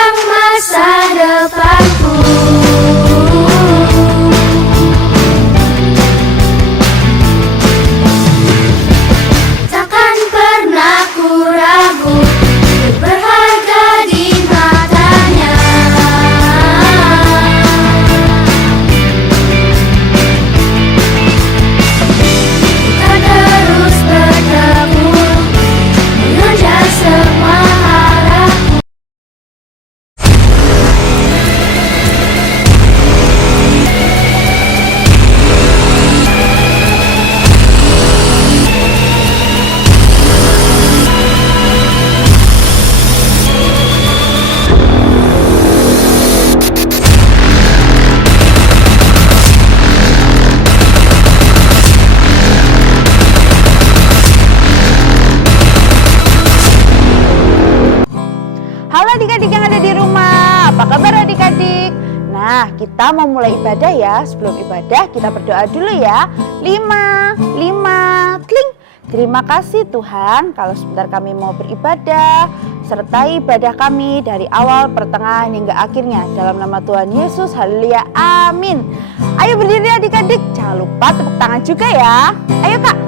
menopang masa depanku. Takkan pernah ku ragu, berharga di matanya. Kita terus bertemu, mengejar semua harapku. Halo adik-adik yang ada di rumah, apa kabar adik-adik? Nah, kita mau mulai ibadah ya. Sebelum ibadah kita berdoa dulu ya. 5, kling. Terima kasih Tuhan kalau sebentar kami mau beribadah. Sertai ibadah kami dari awal, pertengahan hingga akhirnya. Dalam nama Tuhan Yesus, haleluya, amin. Ayo berdiri adik-adik, jangan lupa tepuk tangan juga ya. Ayo Kak.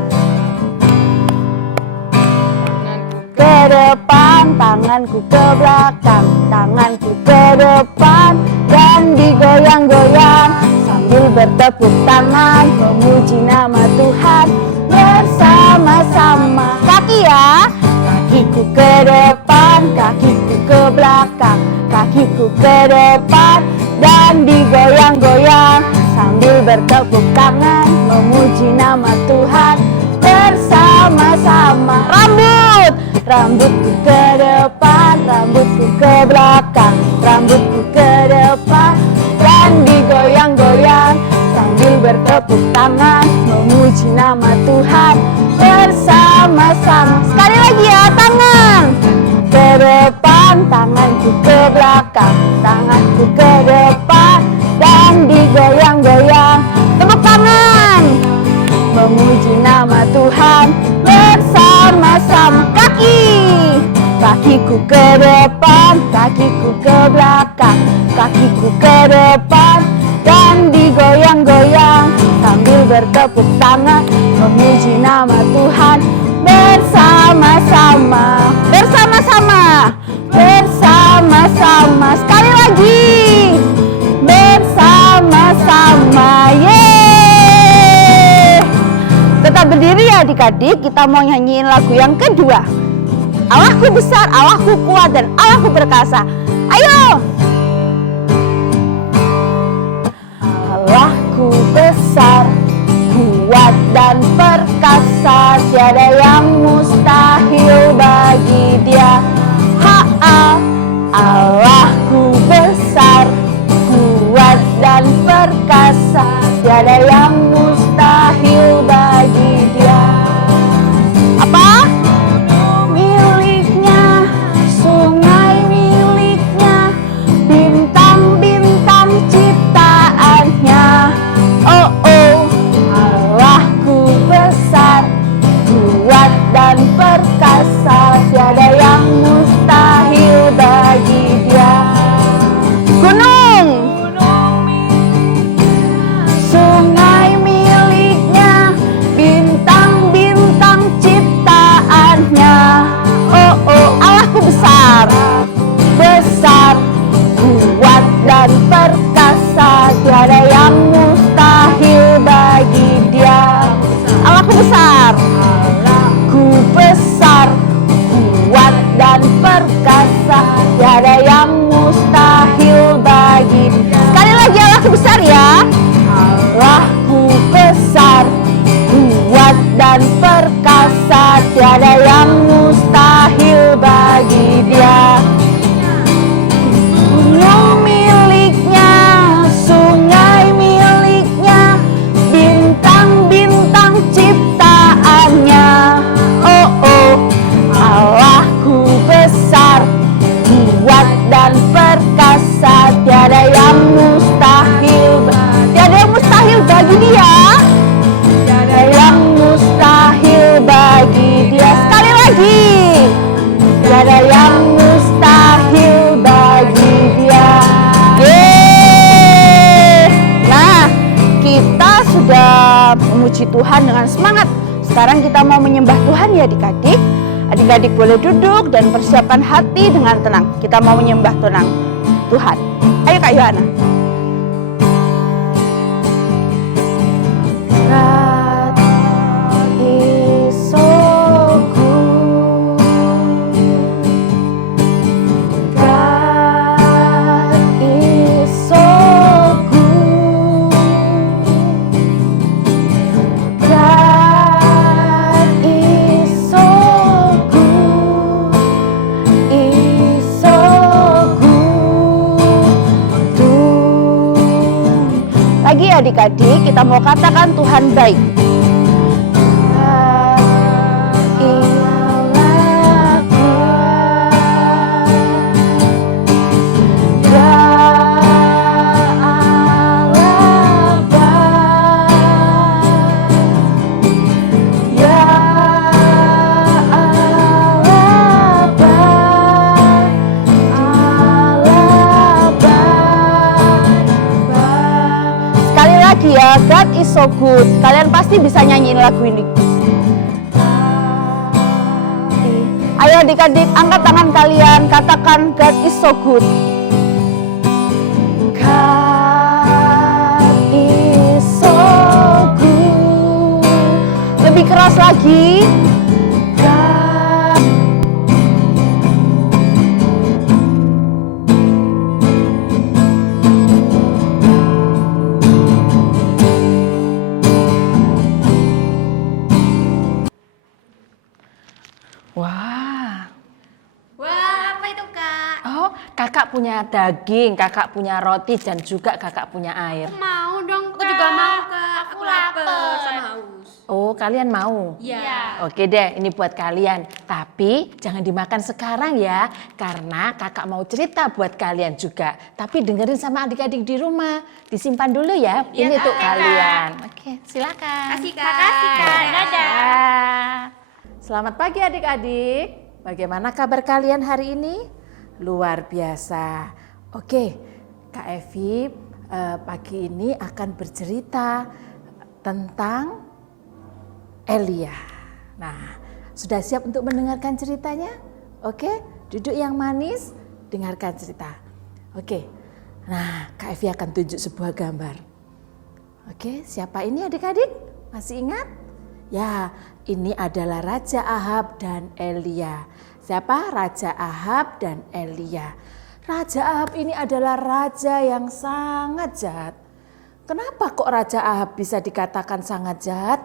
Ke depan, tanganku ke belakang, tanganku ke depan, dan digoyang-goyang sambil bertepuk tangan memuji nama Tuhan bersama-sama. Kaki ya, kakiku ke depan, kakiku ke belakang, kakiku ke depan, dan digoyang-goyang sambil bertepuk tangan memuji nama Tuhan bersama-sama. Rambutku ke depan, rambutku ke belakang, rambutku ke depan, dan digoyang-goyang sambil bertepuk tangan memuji nama Tuhan bersama-sama. Sekali lagi ya, tangan ke depan, tanganku ke belakang, tanganku ke depan, dan digoyang-goyang. Tepuk tangan memuji nama Tuhan bersama-sama. Kakiku ke depan, kakiku ke belakang, kakiku ke depan, dan digoyang-goyang sambil bertepuk tangan memuji nama Tuhan bersama-sama. Bersama-sama. Sekali lagi, bersama-sama. Yeay. Tetap berdiri ya adik-adik, kita mau nyanyiin lagu yang kedua. Allahku besar, Allahku kuat, dan Allahku perkasa. Ayo. Allahku besar, kuat dan perkasa, tiada yang mustahil bagi Dia. Allahku besar, kuat dan perkasa, tiada yang mustahil bagi Dia. Apa? Miliknya, sungai miliknya, bintang-bintang ciptaannya. Oh, Allahku besar, kuat dan perkasa, tiada sekarang kita mau menyembah Tuhan ya adik-adik. Adik-adik boleh duduk dan persiapkan hati dengan tenang. Kita mau menyembah Tuhan. Ayo Kak Yohana. God is so good. God is so good. God is so good. Is so good. Lagi adik-adik, kita mau katakan Tuhan baik. Sekali lagi ya, God is so good. Kalian pasti bisa nyanyiin lagu ini. Ayo adik-adik, angkat tangan kalian, katakan God is so good. God is so good. Lebih keras lagi. God. Wah, Wah, apa itu Kak? oh kakak punya daging, kakak punya roti dan juga kakak punya air. Mau dong Kak. Aku juga mau Kak. Aku lapar sama haus. Oh, kalian mau? Iya. Oke deh, ini buat kalian. Tapi jangan dimakan sekarang ya, karena kakak mau cerita buat kalian juga. Tapi dengerin sama adik-adik di rumah. Disimpan dulu ya, ini untuk kalian. Oke, silakan. Makasih Kak. Dadah. Selamat pagi adik-adik. Bagaimana kabar kalian hari ini? Luar biasa. Oke, Kak Evi pagi ini akan bercerita tentang Elia. Nah, sudah siap untuk mendengarkan ceritanya? Oke, duduk yang manis, dengarkan cerita. Oke, nah Kak Evi akan tunjuk sebuah gambar. Oke, siapa ini adik-adik? Masih ingat? Ya, ini adalah Raja Ahab dan Elia. Siapa? Raja Ahab dan Elia. Raja Ahab ini adalah raja yang sangat jahat. Kenapa kok Raja Ahab bisa dikatakan sangat jahat?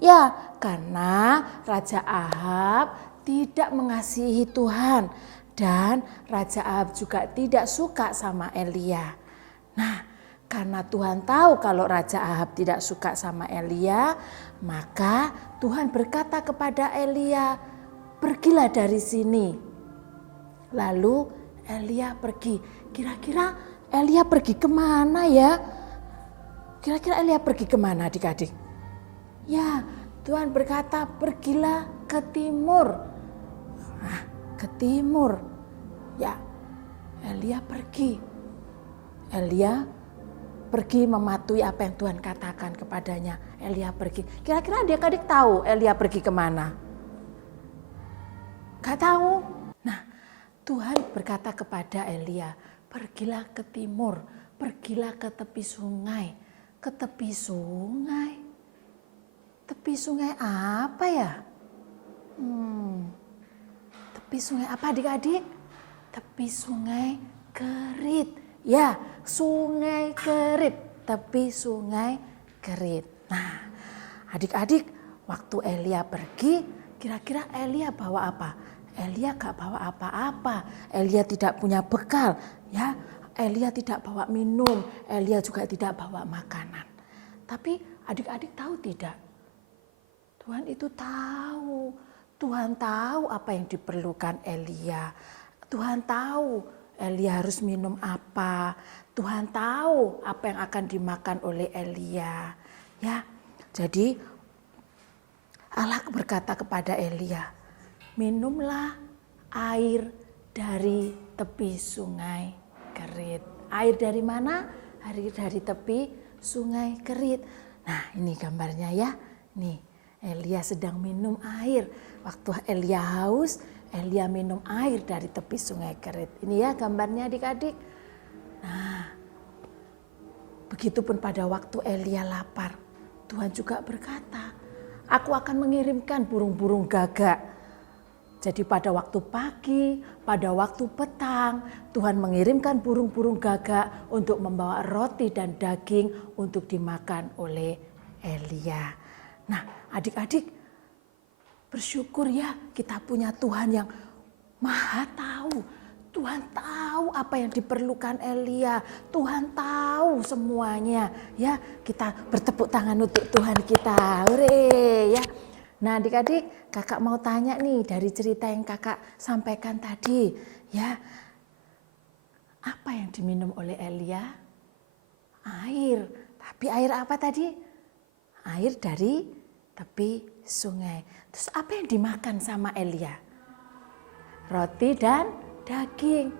Ya, karena Raja Ahab tidak mengasihi Tuhan. Dan Raja Ahab juga tidak suka sama Elia. Nah, karena Tuhan tahu kalau Raja Ahab tidak suka sama Elia, maka Tuhan berkata kepada Elia, "Pergilah dari sini." Lalu Elia pergi. Kira-kira Elia pergi kemana ya? Kira-kira Elia pergi kemana adik-adik? Ya, Tuhan berkata, "Pergilah ke timur." Nah, ke timur. Ya, Elia pergi. Elia pergi mematuhi apa yang Tuhan katakan kepadanya. Elia pergi. Kira-kira adik-adik tahu Elia pergi kemana? Gak tahu. Nah, Tuhan berkata kepada Elia, "Pergilah ke timur, pergilah ke tepi sungai." Ke tepi sungai? Tepi sungai apa ya? Tepi sungai apa adik-adik? Tepi sungai Kerit. Ya, sungai Kerit. Tepi sungai Kerit. Nah, adik-adik, waktu Elia pergi, kira-kira Elia bawa apa? Elia gak bawa apa-apa. Elia tidak punya bekal. Ya, Elia tidak bawa minum. Elia juga tidak bawa makanan. Tapi adik-adik tahu tidak? Tuhan itu tahu. Tuhan tahu apa yang diperlukan Elia. Tuhan tahu Elia harus minum apa. Tuhan tahu apa yang akan dimakan oleh Elia. Ya, jadi Allah berkata kepada Elia, "Minumlah air dari tepi sungai Kerit." Air dari mana? Air dari tepi sungai Kerit. Nah, ini gambarnya ya. Nih, Elia sedang minum air. Waktu Elia haus, Elia minum air dari tepi sungai Kerit. Ini ya gambarnya adik-adik. Nah, begitupun pada waktu Elia lapar, Tuhan juga berkata, aku akan mengirimkan burung-burung gagak. Jadi pada waktu pagi, pada waktu petang, Tuhan mengirimkan burung-burung gagak untuk membawa roti dan daging untuk dimakan oleh Elia. Nah, adik-adik, bersyukur ya kita punya Tuhan yang Maha tahu. Tuhan tahu apa yang diperlukan Elia. Tuhan tahu semuanya. Ya, kita bertepuk tangan untuk Tuhan kita. Hore ya. Nah, adik-adik, kakak mau tanya nih dari cerita yang kakak sampaikan tadi. Ya, apa yang diminum oleh Elia? Air. Tapi air apa tadi? Air dari tepi sungai. Terus apa yang dimakan sama Elia? Roti dan daging.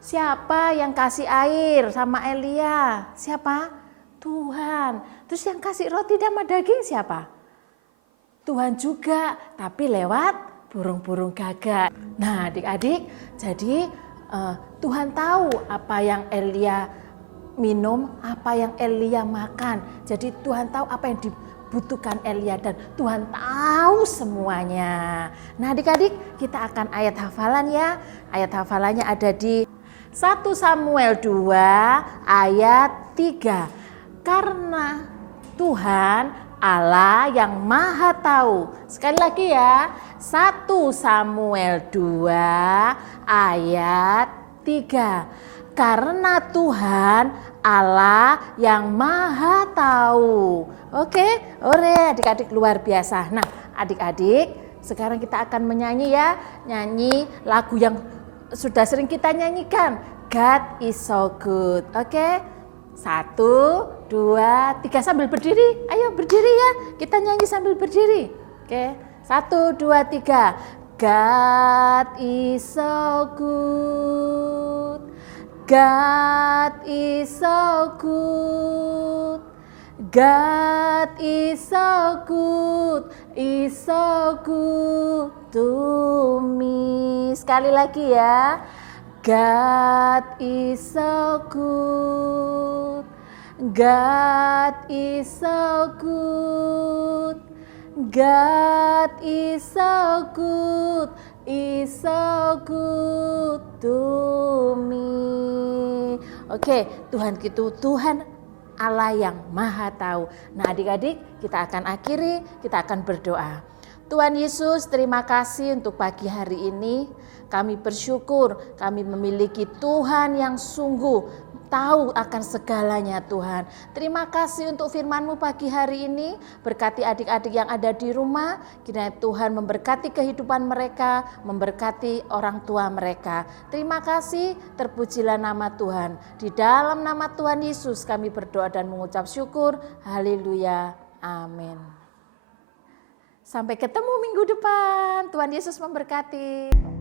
Siapa yang kasih air sama Elia? Siapa? Tuhan. Terus yang kasih roti dan daging siapa? Tuhan juga, tapi lewat burung-burung gagak. Nah, adik-adik, jadi Tuhan tahu apa yang Elia minum, apa yang Elia makan. Jadi Tuhan tahu apa yang dibutuhkan Elia dan Tuhan tahu semuanya. Nah, adik-adik, kita akan ayat hafalan ya. Ayat hafalannya ada di 1 Samuel 2 ayat 3. Karena Tuhan Allah yang Maha tahu. Sekali lagi ya. 1 Samuel 2 ayat 3. Karena Tuhan Allah yang Maha tahu. Oke, ore adik-adik luar biasa. Nah, adik-adik, sekarang kita akan menyanyi ya. Nyanyi lagu yang sudah sering kita nyanyikan. God is so good. Oke. 1, 2, 3 sambil berdiri. Ayo berdiri ya. Kita nyanyi sambil berdiri. Oke. 1, 2, 3. God is so good. God is so good. God is so good. Is so good to me. Sekali lagi ya. God is so good. God is so good. God is so good. Is so good to me. Oke, Tuhan itu Tuhan Allah yang Maha tahu. Nah, adik-adik, kita akan akhiri, kita akan berdoa. Tuhan Yesus, terima kasih untuk pagi hari ini. Kami bersyukur kami memiliki Tuhan yang sungguh tahu akan segalanya Tuhan. Terima kasih untuk firman-Mu pagi hari ini. Berkati adik-adik yang ada di rumah. Kiranya Tuhan memberkati kehidupan mereka, memberkati orang tua mereka. Terima kasih, terpujilah nama Tuhan. Di dalam nama Tuhan Yesus kami berdoa dan mengucap syukur. Haleluya. Amin. Sampai ketemu minggu depan. Tuhan Yesus memberkati.